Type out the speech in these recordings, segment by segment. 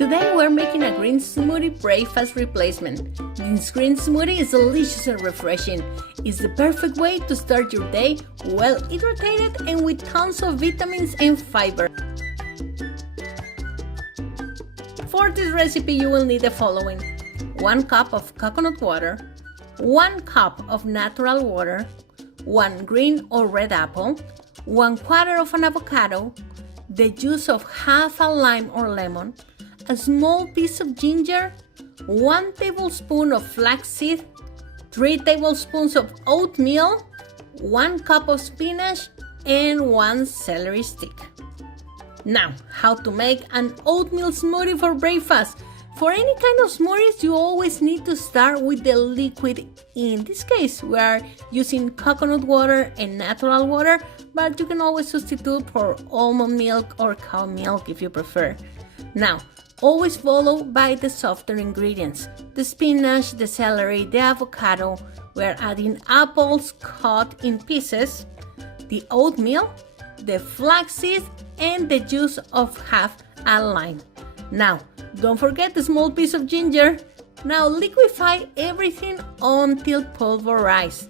Today we're making a green smoothie breakfast replacement. This green smoothie is delicious and refreshing. It's the perfect way to start your day well hydrated and with tons of vitamins and fiber. For this recipe you will need the following: 1 cup of coconut water, 1 cup of natural water, 1 green or red apple, 1/4 of an avocado, the juice of half a lime or lemon, a small piece of ginger, 1 tablespoon of flaxseed, 3 tablespoons of oatmeal, 1 cup of spinach, and 1 celery stick. Now, how to make an oatmeal smoothie for breakfast. For any kind of smoothies, you always need to start with the liquid. In this case, we are using coconut water and natural water, but you can always substitute for almond milk or cow milk if you prefer. Now, always follow by the softer ingredients: the spinach, the celery, the avocado. We're adding apples cut in pieces, the oatmeal, the flaxseed, and the juice of half a lime. Now, don't forget the small piece of ginger. Now liquefy everything until pulverized.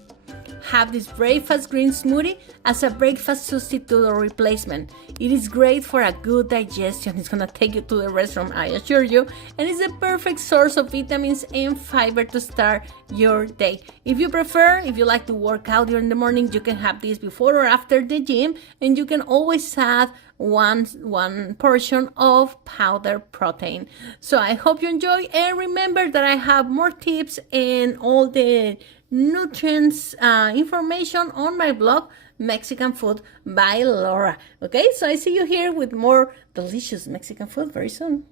Have this breakfast green smoothie as a breakfast substitute or replacement. It is great for a good digestion. It's gonna take you to the restroom, I assure you, and it's a perfect source of vitamins and fiber to start your day. If you like to work out during the morning, you can have this before or after the gym, and you can always add one portion of powdered protein. So I hope you enjoy, and remember that I have more tips and all the nutrients information on my blog, Mexican Food by Laura. Okay, so I see you here with more delicious Mexican food very soon.